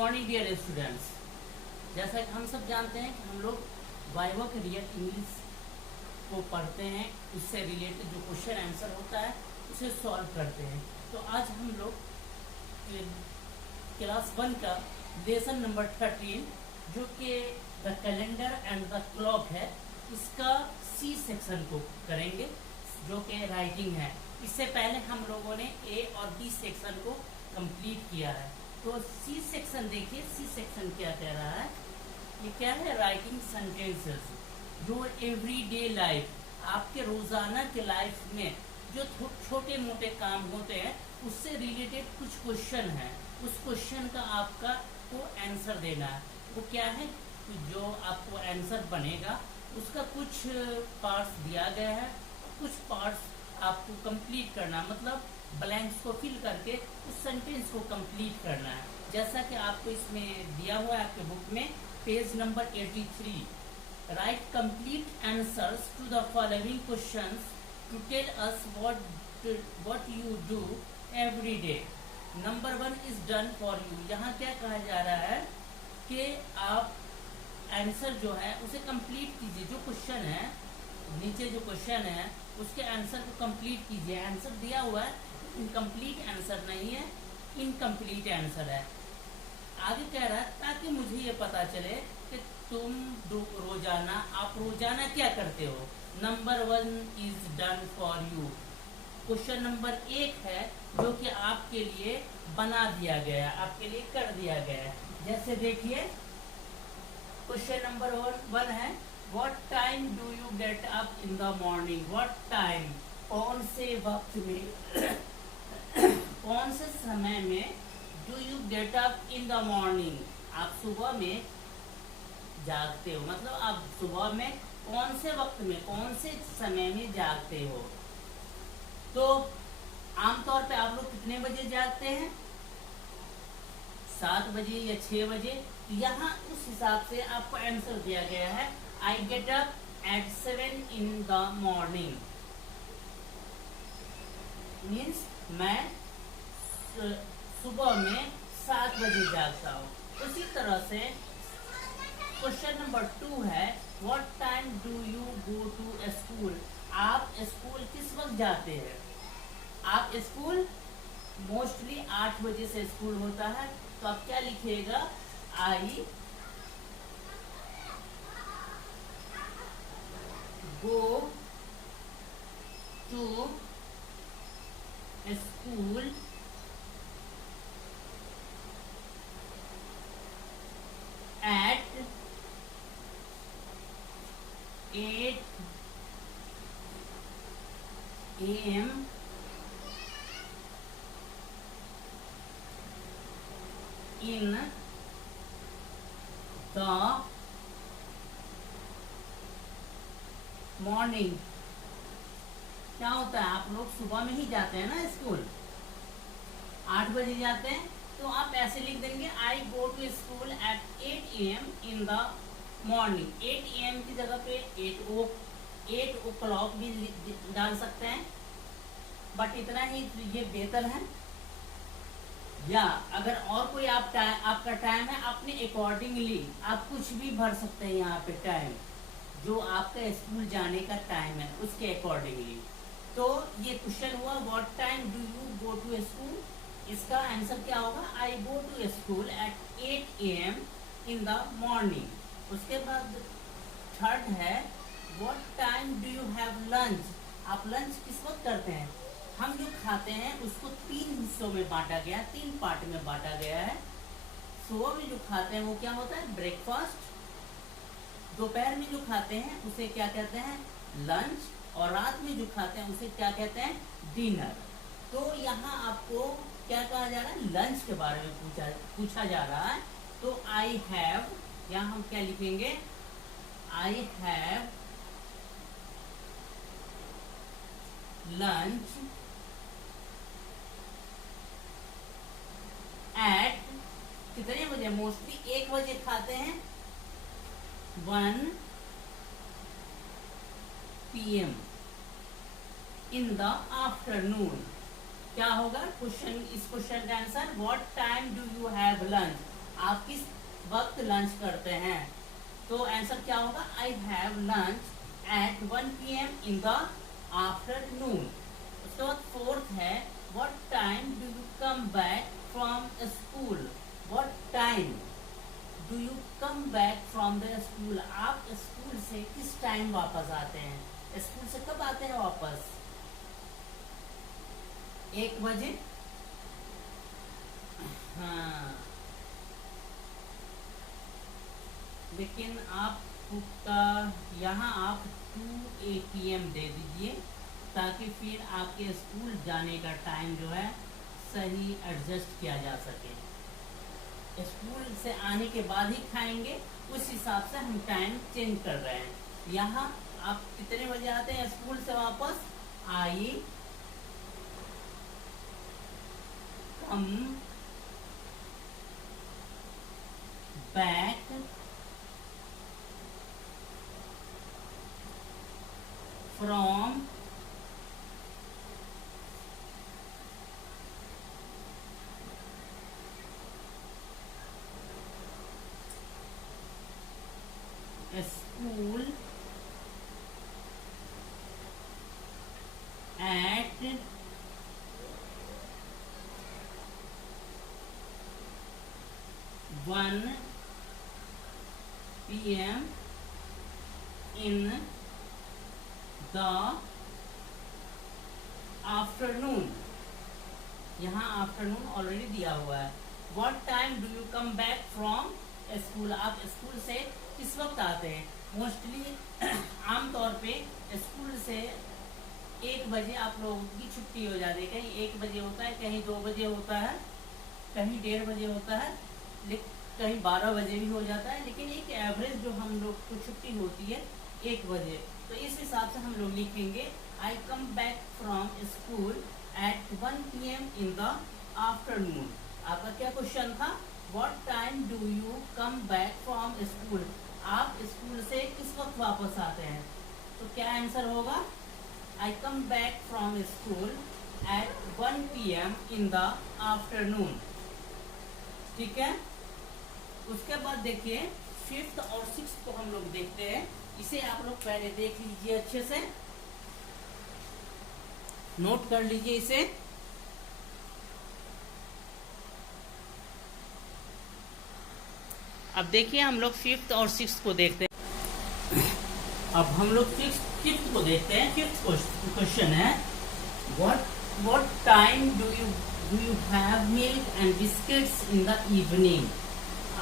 Morning dear students. जैसा कि हम सब जानते हैं कि हम लोग वाइवा के लिए इंग्लिश को पढ़ते हैं, उससे रिलेटेड जो क्वेश्चन आंसर होता है उसे सॉल्व करते हैं। तो आज हम लोग क्लास 1 का लेसन नंबर 13 जो कि the calendar and the clock है, इसका सी सेक्शन को करेंगे जो कि राइटिंग है। इससे पहले हम लोगों ने ए और बी सेक्शन को कंप्लीट किया है। तो सी सेक्शन देखिए, सी सेक्शन क्या कह रहा है, ये क्या है, राइटिंग सेंटेंसेस। जो एवरीडे लाइफ, आपके रोजाना के लाइफ में जो छोटे मोटे काम होते हैं उससे रिलेटेड कुछ क्वेश्चन है, उस क्वेश्चन का आपका को आंसर देना है। वो क्या है, जो आपको आंसर बनेगा उसका कुछ पार्ट्स दिया गया है, कुछ पार्ट्स आपको कंप्लीट करना, मतलब ब्लैंक्स को फिल करके उस सेंटेंस को कंप्लीट करना है। जैसा कि आपको इसमें दिया हुआ है आपके बुक में, page number 83, write complete answers to the following questions to tell us what you do every day. Number 1 is done for you. यहाँ क्या कहा जा रहा है कि आप आंसर जो है उसे कंप्लीट कीजिए। जो क्वेश्चन है, नीचे जो क्वेश्चन है उसके आंसर को कंप्लीट कीजिए। आंसर दिया हुआ है, इनकम्प्लीट आंसर नहीं है, इनकम्प्लीट आंसर है। आगे कह रहा है ताकि मुझे ये पता चले कि तुम आप रोजाना क्या करते हो। Number 1 is done for you. Question number 1 है जो कि आपके लिए बना दिया गया है, आपके लिए कर दिया गया है। जैसे देखिए क्वेश्चन नंबर 1 है, what time do you get up in the morning. What time, कौन से वक्त में कौन से समय में do you get up in the morning, आप सुबह में जागते हो, मतलब आप सुबह में कौन से वक्त में, कौन से समय में जागते हो। तो आमतौर पे आप लोग कितने बजे जागते हैं, 7 बजे या 6 बजे। तो यहाँ उस हिसाब से आपको आंसर दिया गया है, I get up at 7 in the morning. Means मैं सुबह में 7 बजे जागता हूँ। उसी तरह से क्वेश्चन नंबर 2 है, what time do you go to school. आप स्कूल किस वक्त जाते हैं। आप स्कूल मोस्टली 8 बजे से स्कूल होता है, तो आप क्या लिखिएगा, I go to school at 8 AM in the morning. क्या होता है, आप लोग सुबह में ही जाते हैं ना स्कूल, 8 बजे जाते हैं, तो आप ऐसे लिख देंगे, I go to school at 8 AM in the morning. 8 AM की जगह पे 8 ओ क्लॉक भी डाल सकते हैं, बट इतना ही ये बेहतर है। या अगर और कोई आपका टाइम है, अपने अकॉर्डिंगली आप कुछ भी भर सकते हैं यहाँ पे, टाइम जो आपका स्कूल जाने का टाइम है उसके अकॉर्डिंगली। तो ये क्वेश्चन हुआ, what time do you go to school. इसका आंसर क्या होगा, I go to school at 8 AM in the morning. उसके बाद 3rd है, what time do you have lunch. आप लंच किस वक्त करते हैं। हम जो खाते हैं उसको 3 हिस्सों में बांटा गया, 3 पार्ट में बांटा गया है। सुबह में जो खाते हैं वो क्या होता है, ब्रेकफास्ट। दोपहर में जो खाते हैं उसे क्या कहते हैं, लंच। और रात में जो खाते हैं उसे क्या कहते हैं, डिनर। तो यहाँ आपको क्या कहा जा रहा है, लंच के बारे में पूछा जा रहा है। तो आई हैव, यहाँ हम क्या लिखेंगे, आई हैव लंच एट कितने बजे, मोस्टली 1 बजे खाते हैं, 1 PM इन द आफ्टरनून। क्या होगा क्वेश्चन, इस क्वेश्चन का answer, what time do you have lunch. आप किस वक्त लंच करते हैं? तो आंसर क्या होगा? I have lunch at 1 PM in the afternoon. उसके बाद फोर्थ है, what time do you come back from school? What time do you come back from the school? आप स्कूल से किस टाइम वापस आते हैं? स्कूल से कब आते हैं वापस? 1 बजे। हाँ, लेकिन आपका यहाँ आप 2 PM दे दीजिए, ताकि फिर आपके स्कूल जाने का टाइम जो है सही एडजस्ट किया जा सके। स्कूल से आने के बाद ही खाएंगे, उस हिसाब से हम टाइम चेंज कर रहे हैं। यहाँ आप कितने बजे आते हैं स्कूल से वापस? I come back from school at 1 PM in the afternoon। यहाँ आफ्टरनून ऑलरेडी दिया हुआ है। What time do you come back from school? आप स्कूल से किस वक्त आते हैं? मोस्टली आमतौर पे स्कूल से 1 बजे आप लोगों की छुट्टी हो जाती है। कहीं 1 बजे होता है, कहीं 2 बजे होता है, कहीं 1:30 बजे होता है, कहीं 12 बजे भी हो जाता है, लेकिन एक एवरेज जो हम लोग को छुट्टी होती है 1 बजे। तो इस हिसाब से हम लोग लिखेंगे I come back from school at 1 PM in the afternoon. आपका क्या क्वेश्चन था? What time do you come back from school? आप स्कूल से किस वक्त वापस आते हैं? तो क्या आंसर होगा? I come back from school at 1 PM in the afternoon. ठीक है, उसके बाद देखिए 5th और 6th को हम लोग देखते हैं। इसे आप लोग पहले देख लीजिए, अच्छे से नोट कर लीजिए इसे। अब देखिए हम लोग 5th और 6th को देखते हैं। अब हम लोग 5th को देखते हैं। 5th क्वेश्चन है, what time do you have milk and biscuits in the evening?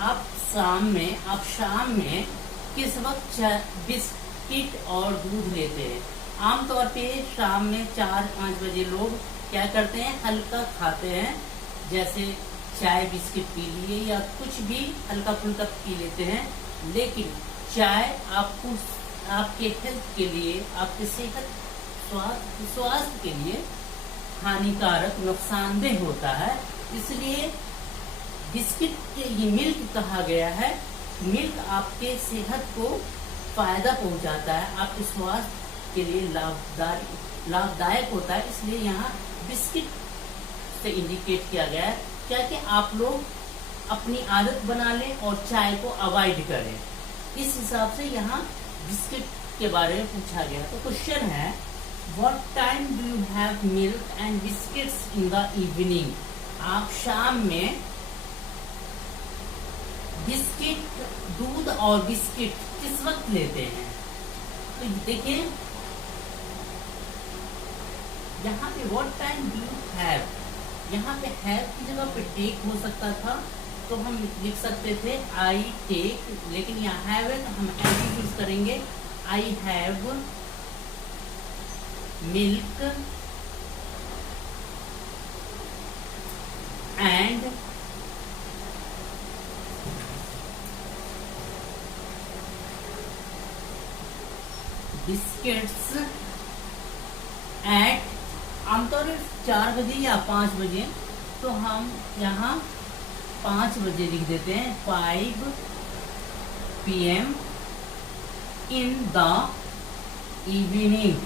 आप शाम में किस वक्त बिस्किट और दूध लेते हैं? आमतौर पे शाम में 4-5 बजे लोग क्या करते हैं? हल्का खाते हैं, जैसे चाय बिस्किट पी लिए या कुछ भी हल्का फुल्का पी लेते हैं। लेकिन चाय आपके हेल्थ के लिए, आपके सेहत स्वास्थ्य के लिए हानिकारक, नुकसानदेह होता है। इसलिए बिस्किट के ये मिल्क कहा गया है। मिल्क आपके सेहत को फायदा पहुंचाता है, आपके स्वास्थ्य के लिए लाभदायक होता है। इसलिए यहाँ बिस्किट से इंडिकेट किया गया है, क्या कि आप लोग अपनी आदत बना लें और चाय को अवॉइड करें। इस हिसाब से यहाँ बिस्किट के बारे में पूछा गया। तो क्वेश्चन है, what time do you have milk and biscuits in the evening? आप शाम में बिस्किट, दूध और बिस्किट किस वक्त लेते हैं? तो देखिए यहाँ पे what time do you have, यहाँ पे हैव की जगह पे टेक हो सकता था, तो हम लिख सकते थे आई टेक, लेकिन यहाँ हैव है तो हम एज यूज करेंगे। I have milk and biscuits at, आमतौर पर 4 बजे या 5 बजे, तो हम यहाँ 5 बजे लिख देते हैं। 5 PM इन द इवनिंग।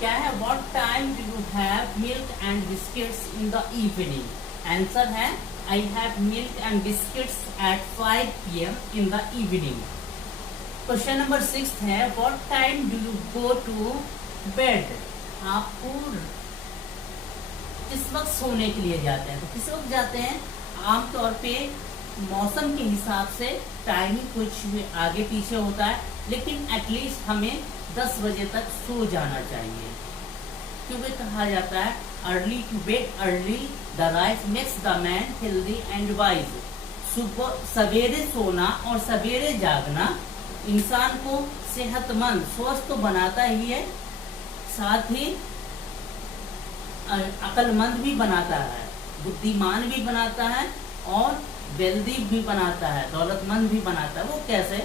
क्या है? What time do you have milk and biscuits in the evening? Answer है I have milk and biscuits at 5 p.m. in the evening. Question number 6 है, what time do you go to bed? आपको किस वक्त सोने के लिए जाते हैं? तो किस वक्त जाते हैं? आमतौर पे मौसम के हिसाब से टाइमिंग कुछ आगे पीछे होता है, लेकिन एटलीस्ट हमें 10 बजे तक सो जाना चाहिए, क्योंकि कहा जाता है early to bed early the rise makes the man healthy and wise. सुबह सवेरे सोना और सवेरे जागना इंसान को सेहतमंद स्वस्थ तो बनाता ही है, साथ ही अक्लमंद भी बनाता है, बुद्धिमान भी बनाता है और वेल्दी भी बनाता है, दौलतमंद भी बनाता है। वो कैसे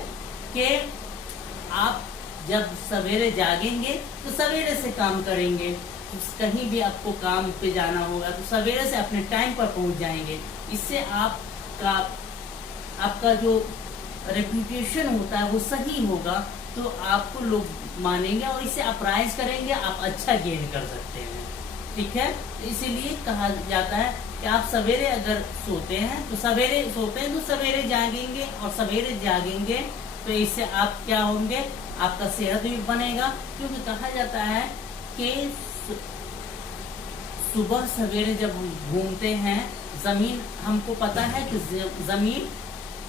कि आप जब सवेरे जागेंगे तो सवेरे से काम करेंगे, कहीं भी आपको काम पे जाना होगा तो सवेरे से अपने टाइम पर पहुंच जाएंगे। इससे आपका जो रेपुटेशन होता है वो सही होगा, तो आपको लोग मानेंगे और इससे आप राइज करेंगे, आप अच्छा गेन कर सकते हैं। ठीक है, इसीलिए कहा जाता है कि आप सवेरे अगर सोते हैं तो सवेरे जागेंगे और सवेरे जागेंगे तो इससे आप क्या होंगे, आपका सेहत भी बनेगा, क्योंकि कहा जाता है कि सुबह सवेरे जब घूमते हैं जमीन, हमको पता है कि जमीन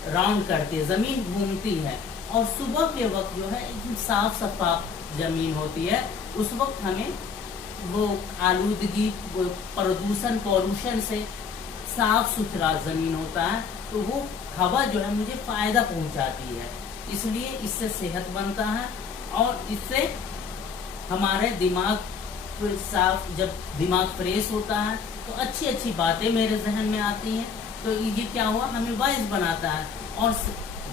राउंड करती है, जमीन घूमती है, और सुबह के वक्त जो है एकदम साफ सफाफ जमीन होती है। उस वक्त हमें वो आलूदगी, प्रदूषण, पॉल्यूशन से साफ सुथरा जमीन होता है, तो वो हवा जो है मुझे फायदा पहुंचाती है, इसलिए इससे सेहत बनता है और इससे हमारे दिमाग साफ, जब दिमाग फ्रेश होता है तो अच्छी अच्छी बातें मेरे जहन में आती हैं, तो ये क्या हुआ, हमें वाइज बनाता है। और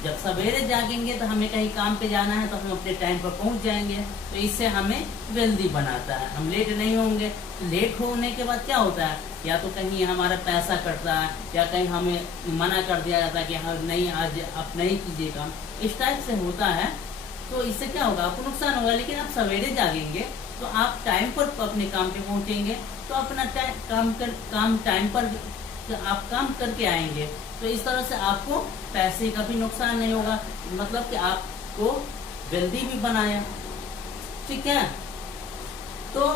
जब सवेरे जागेंगे तो हमें कहीं काम पे जाना है तो हम अपने टाइम पर पहुंच जाएंगे, तो इससे हमें वेल्दी बनाता है, हम लेट नहीं होंगे। लेट होने के बाद क्या होता है, या तो कहीं हमारा पैसा कटता है या कहीं हमें मना कर दिया जाता है कि हाँ नहीं, आज आप नहीं कीजिए काम, इस टाइप से होता है। तो इससे क्या होगा, आपको नुकसान होगा। लेकिन आप सवेरे जागेंगे तो आप टाइम पर अपने काम पे पहुंचेंगे, तो अपना काम टाइम पर आप काम करके आएंगे, तो इस तरह से आपको पैसे का भी नुकसान नहीं होगा, मतलब कि आपको वेल्दी भी बनाया। ठीक है, तो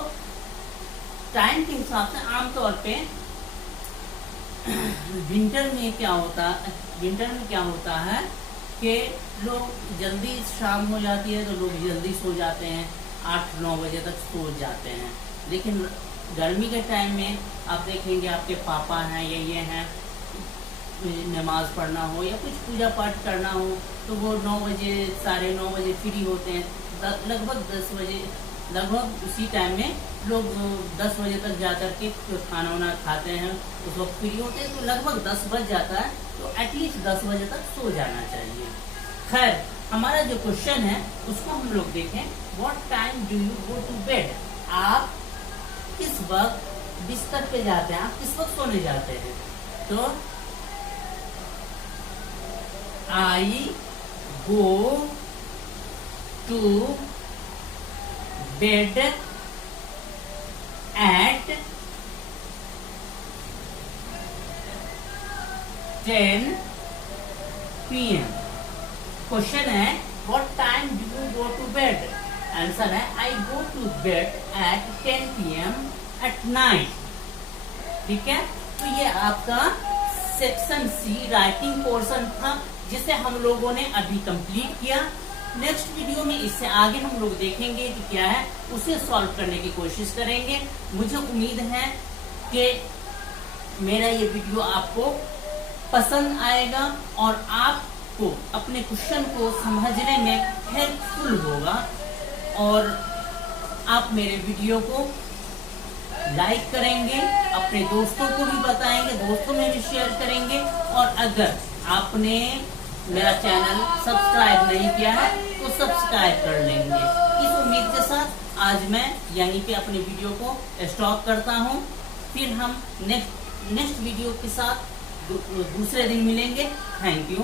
टाइम के हिसाब से आमतौर पे विंटर में क्या होता है कि लोग जल्दी शाम हो जाती है तो लोग जल्दी सो जाते हैं, 8-9 बजे तक सो जाते हैं। लेकिन गर्मी के टाइम में आप देखेंगे आपके पापा हैं या ये हैं, नमाज पढ़ना हो या कुछ पूजा पाठ करना हो तो वो 9 बजे 9:30 बजे फ्री होते हैं, लगभग 10 बजे, लगभग उसी टाइम में लोग 10 बजे तक जा कर के खाना वाना खाते हैं, उस वक्त फ्री होते हैं, तो लगभग 10 बज जाता है, तो एटलीस्ट 10 बजे तक सो जाना चाहिए। खैर, हमारा जो क्वेश्चन है उसको हम लोग देखें, what time do you go to bed? आप किस वक्त बिस्तर पे जाते हैं, आप किस वक्त सोने जाते हैं? तो I go to bed at 10 PM। Question है what time do you go to bed? Answer है I go to bed at 10 PM at night. ठीक है, तो ये आपका सेक्शन सी राइटिंग पोर्शन था, जिसे हम लोगों ने अभी कंप्लीट किया। नेक्स्ट वीडियो में इससे आगे हम लोग देखेंगे कि क्या है, उसे सॉल्व करने की कोशिश करेंगे। मुझे उम्मीद है कि मेरा ये वीडियो आपको पसंद आएगा और आपको अपने क्वेश्चन को समझने में हेल्पफुल होगा, और आप मेरे वीडियो को लाइक करेंगे, अपने दोस्तों को भी बताएंगे, दोस्तों में भी शेयर करेंगे, और अगर आपने मेरा चैनल सब्सक्राइब नहीं किया है तो सब्सक्राइब कर लेंगे। इस उम्मीद के साथ आज मैं यहीं पे अपने वीडियो को स्टॉप करता हूँ। फिर हम नेक्स्ट वीडियो के साथ दूसरे दिन मिलेंगे। Thank you.